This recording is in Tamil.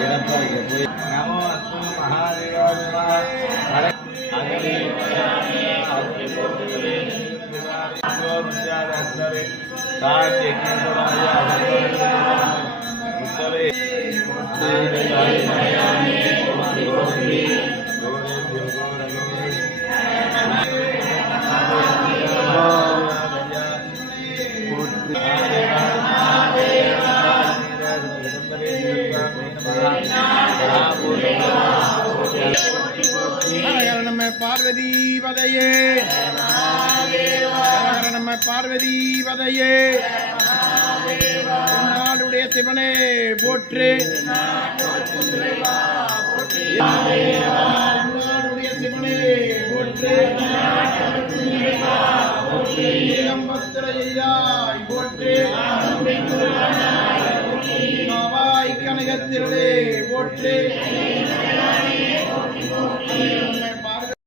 நமோ மகாதேவாய நம்ம பார்வதி பதையே நம்ம பார்வதி பதையே நாடுடைய சிவனே போற்று நாடுடைய சிவனே போற்று பத்திரையாய் போற்று கனகத்திலே போற்று